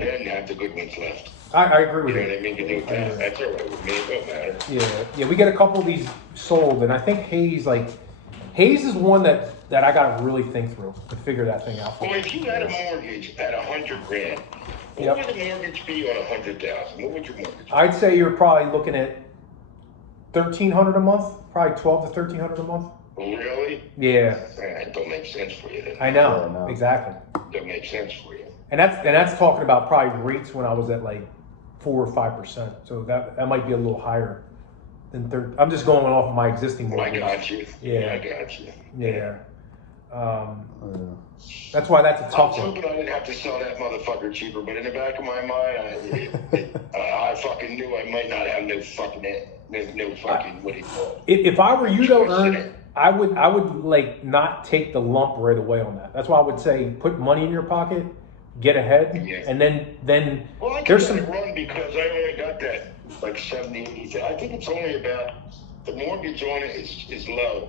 then have the good ones left. I agree with You you. know what I mean? You can do that. That's all right with me. It don't matter. Yeah, we get a couple of these sold, and I think Hayes is one that I got to really think through to figure that thing out. Well, if you had a mortgage at $100,000, what would the mortgage be on $100,000? What would your mortgage be? I'd say you're probably looking at $1,300 a month, probably $1,200 to $1,300 a month. Really? Yeah. That don't make sense for you. Then. I know, exactly. That makes sense for you. And that's talking about probably rates when I was at like 4 or 5%. So that might be a little higher than I'm just going off of my existing mortgage. I got you. Yeah, I got you. Yeah. That's why that's a tough one. I was hoping I didn't have to sell that motherfucker cheaper, but in the back of my mind, I fucking knew I might not have no fucking what do you call it? If I were you though, Ern, I would like not take the lump right away on that. That's why I would say put money in your pocket, get ahead, and then well, I there's can some run because I only got that like 70, 80. I think it's only about the mortgage on it is low.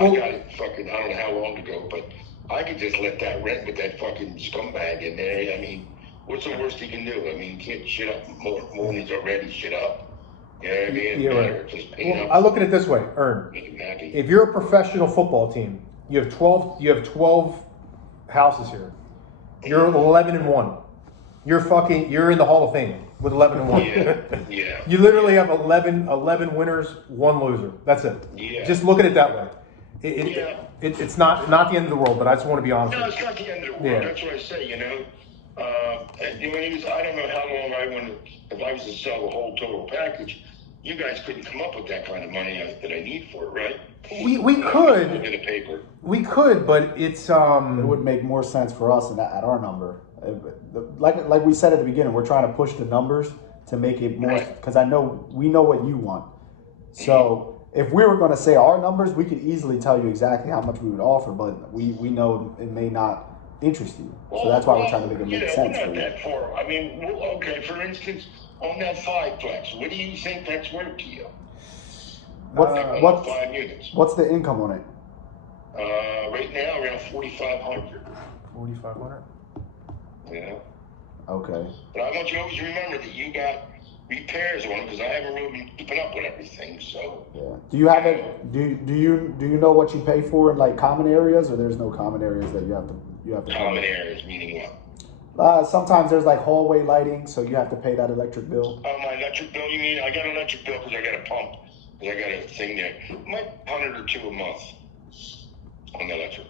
I got it fucking, I don't know how long ago, but I could just let that rent with that fucking scumbag in there. I mean, what's the worst he can do? I mean, you can't shit up more than he's already shit up. You know what I mean? Yeah, right. Just I look at it this way, Ern. If you're a professional football team, you have 12 houses here. You're 11-1. You're in the Hall of Fame with 11-1. Yeah. You literally have 11 winners, 1 loser. That's it. Yeah. Just look at it that way. It's not the end of the world, but I just want to be honest. No, it's not the end of the world. Yeah. That's what I say, you know. I don't know how long if I was to sell the whole total package, you guys couldn't come up with that kind of money that I need for it, right? We could. In a paper. We could, but it's It would make more sense for us at our number. Like we said at the beginning, we're trying to push the numbers to make it more, because we know what you want. So if we were going to say our numbers, we could easily tell you exactly how much we would offer, but we know it may not interest you. So that's why we're trying to make it make sense we're for not you. that far. I mean, okay, for instance, on that 5-plex, what do you think that's worth to you? What's 5 units? What's the income on it? Right now, around 4,500. 4,500. Yeah. Okay. But I want you to always remember that you got repairs on because I haven't really been keeping up with everything. So. Yeah. Do you have it? Do you know what you pay for in like common areas, or there's no common areas that you have to common areas meaning what? Sometimes there's like hallway lighting, so you have to pay that electric bill. Oh, my electric bill? You mean I got an electric bill because I got a pump? Because I got a thing there. Might 100 or 2 a month on the electric.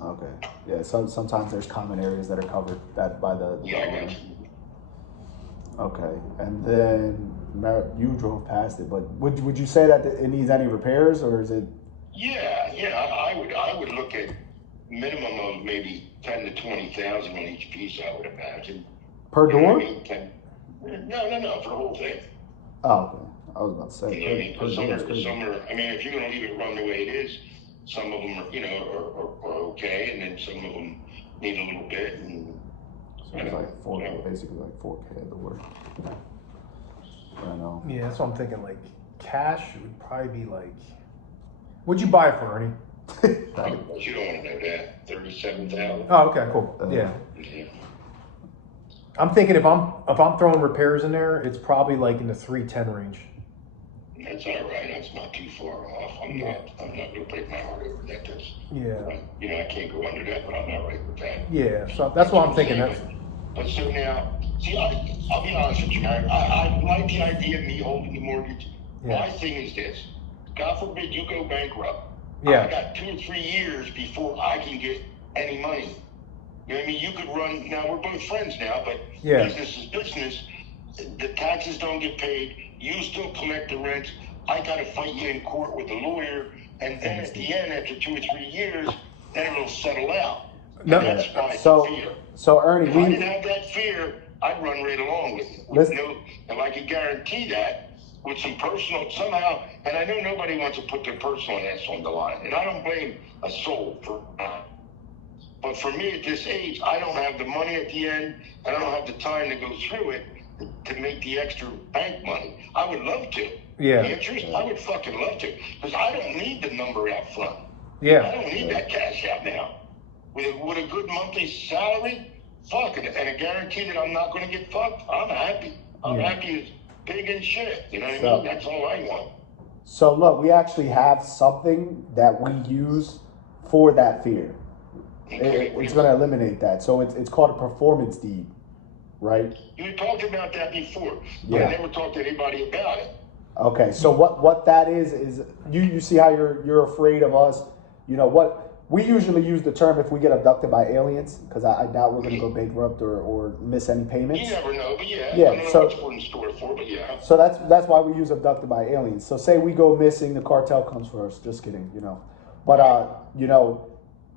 Okay. Yeah. Sometimes there's common areas that are covered by the. Yeah, I got you. Okay, and then you drove past it, but would you say that it needs any repairs, or is it? Yeah, I would look at minimum of maybe 10 to 20,000 on each piece. I would imagine. Per door? You know what I mean? No, for the whole thing. Oh, okay. I was about to say. You know what I mean? Because some are. I mean, if you're going to leave it run the way it is, some of them are okay, and then some of them need a little bit. And so it's like basically like 4K at the work. I know. Yeah, that's what I'm thinking. Like cash would probably be like. What'd you buy it for, Ernie? You don't want to know that. 37,000. Oh, okay, cool. Yeah. I'm thinking if I'm throwing repairs in there, it's probably like in the 310 range. That's all right. That's not too far off. I'm not going to break my heart over that. I can't go under that, but I'm not right with that. Yeah, so that's what I'm thinking. But so now, see, I'll be honest with you, Eric. I like the idea of me holding the mortgage. Yeah. My thing is this: God forbid you go bankrupt. Yeah. I got 2 or 3 years before I can get any money. You know what I mean? You could run. Now we're both friends now, but business is business. The taxes don't get paid. You still collect the rent. I got to fight you in court with a lawyer, and then at the end, after 2 or 3 years, then it'll settle out. No, that's my fear. So Ernie, if I didn't have that fear, I'd run right along with it. If I could guarantee that with some personal somehow, and I know nobody wants to put their personal ass on the line, and I don't blame a soul for that. But for me at this age, I don't have the money at the end, and I don't have the time to go through it to make the extra bank money. I would love to. Yeah. The interest, I would fucking love to, because I don't need the number out front. Yeah. I don't need that cash out now. With a good monthly salary, fuck, and a guarantee that I'm not going to get fucked, I'm happy. I'm happy as pig and shit. You know what I mean? That's all I want. So look, we actually have something that we use for that fear. It's going to eliminate that. So it's called a performance deed, right? You talked about that before, but Yeah. I never talked to anybody about it. Okay, so what that is you see how you're afraid of us. You know what? We usually use the term if we get abducted by aliens, because I doubt we're going to go bankrupt or miss any payments. You never know, but yeah, Yeah, I don't know so- what we're in store for, but yeah. So that's why we use abducted by aliens. So say we go missing, the cartel comes for us. Just kidding, you know. But you know,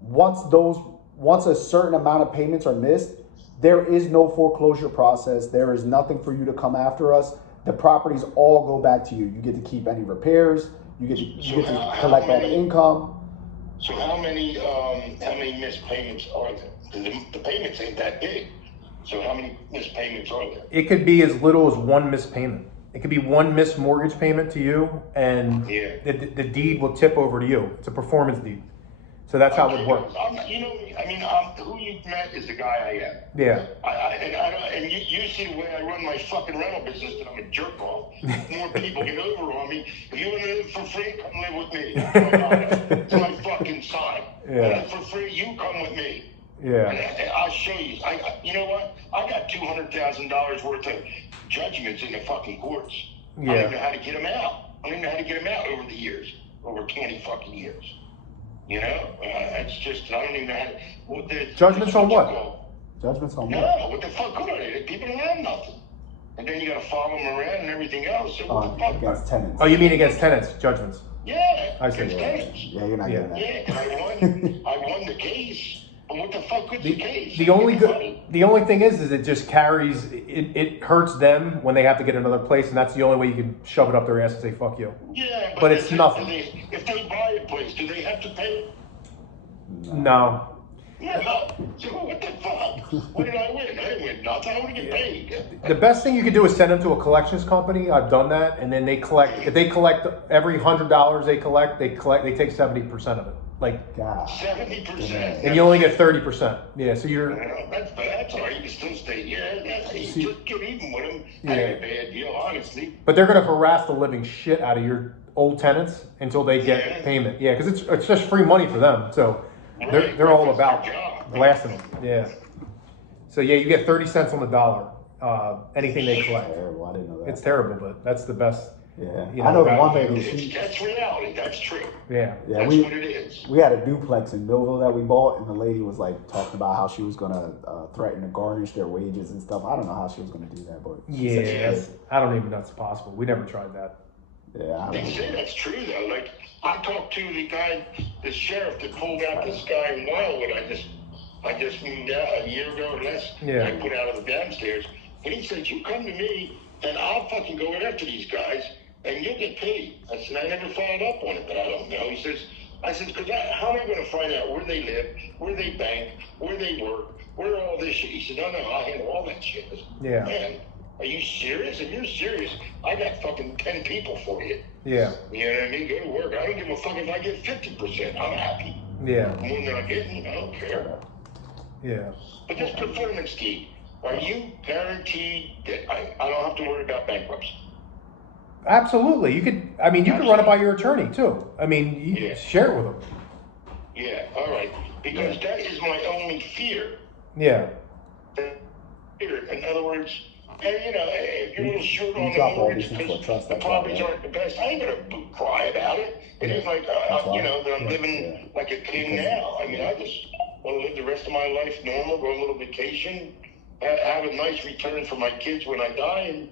once a certain amount of payments are missed, there is no foreclosure process. There is nothing for you to come after us. The properties all go back to you. You get to keep any repairs. You get to collect all the income. So how many missed payments are there? 'Cause the payments ain't that big. So how many missed payments are there? It could be as little as one missed payment. It could be one missed mortgage payment to you, and the deed will tip over to you. It's a performance deed. So that's how it would work. Who you met is the guy I am. Yeah. And you see the way I run my fucking rental business, that I'm a jerk off. More people get over on me. If you want to live for free, come live with me. It's my fucking sign. Live for free, you come with me. Yeah. And I'll show you. You know what? I got $200,000 worth of judgments in the fucking courts. I don't even know how to get them out. I don't even know how to get them out over the years, over 20 fucking years. You know, it's just, I don't even know how to... Judgments on what? Judgments on what? No, what the fuck good are they? People don't have nothing. And then you got to follow them around and everything else. So what the fuck? Against tenants. Oh, you mean against tenants, judgments? Yeah, I see. against tenants. Yeah, you're not getting that. Yeah, and I won the case. But what the fuck good's the case? The only thing is it just carries, it hurts them when they have to get another place, and that's the only way you can shove it up their ass and say fuck you. Yeah, but it's nothing. If they buy a place, do they have to pay? No. Yeah, so what the fuck? What did I win? I didn't win nothing. I want to get paid. The best thing you could do is send them to a collections company. I've done that, and then they collect. If they collect every $100 they collect, they take 70% of it. Like 70%, and you only get 30%. Yeah, so you're. That's all right. You can still stay. Just get even with them. That ain't a bad deal, honestly. But they're gonna harass the living shit out of your old tenants until they get payment. Yeah, because it's just free money for them. So they're all about blasting them. Yeah. So yeah, you get 30 cents on the dollar. Anything they collect. Terrible. I didn't know that. It's terrible, but that's the best. Yeah, you I know the one lady. That's reality. That's true. Yeah, that's what it is. We had a duplex in Millville that we bought, and the lady was like talking about how she was gonna threaten to garnish their wages and stuff. I don't know how she was gonna do that, but I don't even know it's possible. We never tried that. Yeah, they say that's true though. Like I talked to the guy, the sheriff that pulled out this guy in Wildwood. I just moved out a year ago or less. Yeah. I put out of the downstairs, and he said, "You come to me, and I'll fucking go after these guys." And you'll get paid. I said, I never followed up on it, but I don't know. He says, because how am I going to find out where they live, where they bank, where they work, where all this shit? He said, no, I handle all that shit. I said, man, are you serious? If you're serious, I got fucking 10 people for you. Yeah. You know what I mean? Go to work. I don't give a fuck if I get 50%. I'm happy. Yeah. More than I'm getting, I don't care. Yeah. But this performance deed, are you guaranteed that I don't have to worry about bankruptcy? Absolutely. You could run it by your attorney too. I mean, you share it with them. Yeah, all right. Because that is my only fear. Yeah. In other words, if you're a little short on the mortgage because the properties aren't the best, I ain't gonna cry about it. It ain't like, that I'm living like a king now. I mean, I just want to live the rest of my life normal, go on a little vacation, have a nice return for my kids when I die, and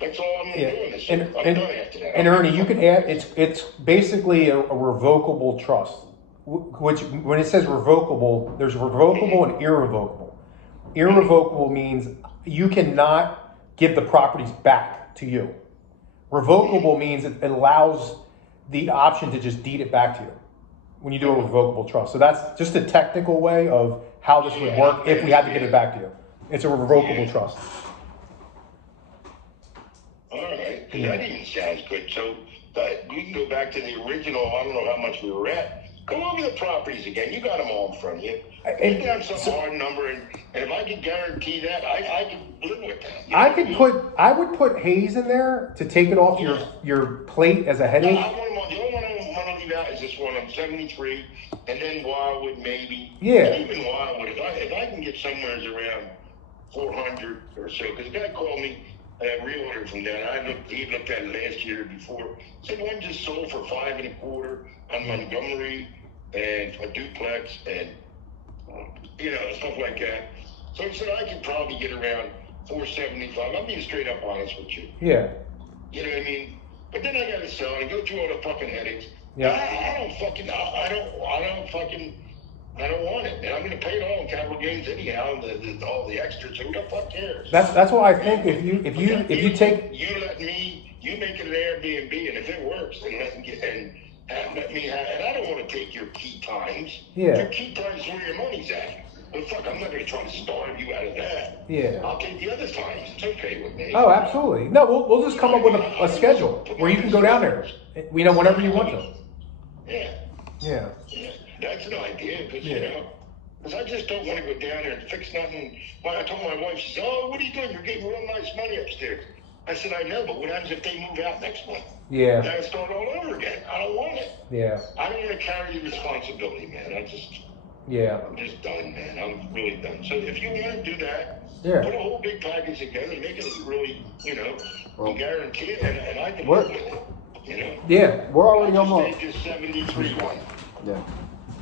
that's all I'm doing this year. I'm done after that. And Ernie, you can add, it's basically a revocable trust, which when it says revocable, there's revocable and irrevocable. Irrevocable means you cannot give the properties back to you. Revocable means it allows the option to just deed it back to you when you do a revocable trust. So that's just a technical way of how this would work if we had to give it back to you. It's a revocable trust. All right, because that even sounds good. So we can go back to the original. I don't know how much we were at, Go over the properties again. You got them all in front of you. Put down some hard number, and if I could guarantee that, I could live with that. I would put Hayes in there to take it off your plate as a headache. No, the only one I want to leave out is this one. I'm 73, and then Wildwood maybe. Yeah. And even Wildwood, if I can get somewhere around 400 or so, because the guy called me. A realtor from down. He looked at it last year or before. Said one just sold for 5.25 on Montgomery and a duplex and stuff like that. So he said I could probably get around 475. I'm being straight up honest with you. Yeah. You know what I mean? But then I got to sell and go through all the fucking headaches. Yeah. I don't want it, and I'm going to pay it all in capital gains anyhow. All the extras. So who the fuck cares? That's why I think if you make it an Airbnb, and if it works, then let me have. And I don't want to take your key times. Yeah. Your key times is where your money's at. But fuck, I'm not going to try to starve you out of that. Yeah. I'll take the other times. It's okay with me. Oh, absolutely. No, we'll just come up with a schedule where you can go down there. Whenever you want to. Yeah. Yeah. That's an idea, because I just don't want to go down there and fix nothing. When I told my wife, she said, "Oh, what are you doing? You're getting real nice money upstairs." I said, "I know, but what happens if they move out next month? Yeah. I start all over again. I don't want it. Yeah. I don't want to carry the responsibility, man. I'm just done, man. I'm really done. So if you want to do that, put a whole big package together and make it really, guarantee it, and I can work with it. Yeah, we're already almost. Just 73 one. Yeah.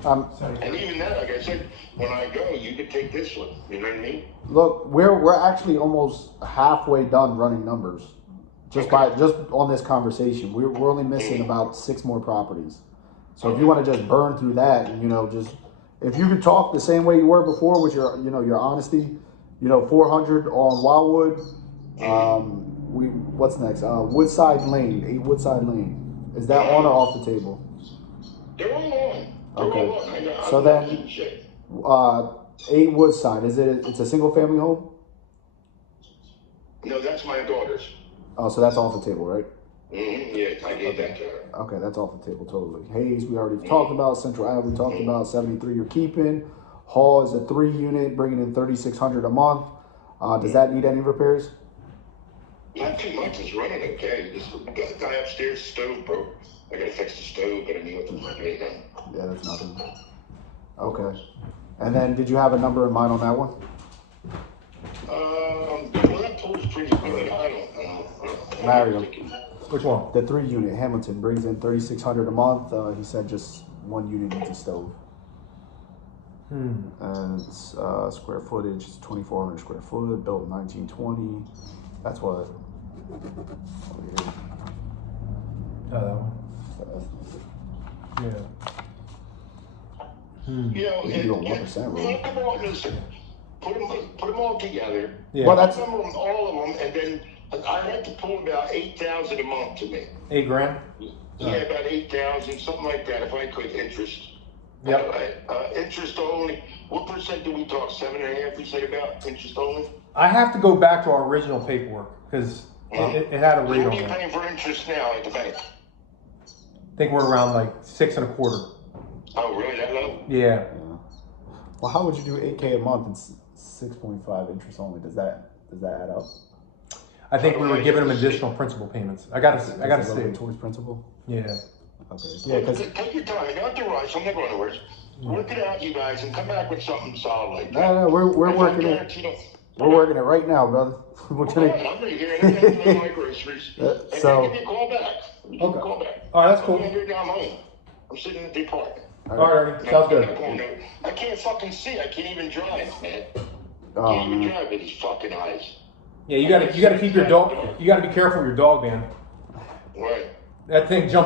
And even that, like I said, when I go, you could take this one. You know what I mean? Look, we're actually almost halfway done running numbers, just on this conversation. We're only missing about 6 more properties. So if you want to just burn through that, and if you could talk the same way you were before with your honesty, 400 on Wildwood. What's next? Woodside Lane, 8 Woodside Lane. Is that on or off the table? They're all on. Okay. So then, 8 Woodside, it's a single family home? No, that's my daughter's. Oh, so that's off the table, right? Mm-hmm. Yeah, I gave that to her. Okay, that's off the table totally. Hayes, we already talked about. Central Ave, we talked about. 73 you're keeping. Hall is a 3-unit, bringing in $3,600 a month. Does that need any repairs? Not too much. It's running okay. This guy upstairs, stove broke. I gotta fix the stove, but I knew what the fuck it is. Yeah, that's nothing. Okay. And then, did you have a number in mind on that one? Well, that pool's pretty good. I don't know. Mario. Which one? The 3-unit Hamilton brings in $3,600 a month. He said just 1 unit needs a stove. And square footage is 2,400 square foot, built in 1920. That's what. Oh, that one. You do 1%, really. Come on, listen. Put them all together. Yeah. Well, that's all of them, and then I like to pull about $8,000 a month to me. $8,000. Yeah, about 8,000, something like that. If I could, interest. Yep. Interest only. What percent do we talk? 7.5%? We say about interest only. I have to go back to our original paperwork because it had a rate on What are you it. paying for interest now at the bank? I think we're around like 6.25. Oh, really? That low? Yeah. Well, how would you do $8,000 a month and 6.5 interest only? Does that add up? I think we were giving them additional principal payments. I gotta see. Towards principal. Yeah. Okay. Yeah, because take your time. Not the rush. I'm never on the rush. Work it out, you guys, and come back with something solid like that. no, we're working it. We're working it right now, brother. We're gonna. I'm right here. I'm doing my groceries. And so. give me a call back. Give me a call back. All right, that's cool. I'm here now. I'm home. I'm sitting in the apartment. All right, Ernie. Sounds good. I can't fucking see. I can't even drive, man. Oh, Can't even drive with these fucking eyes. Yeah, you gotta keep your dog. You gotta be careful with your dog, man. Right. That thing jumped.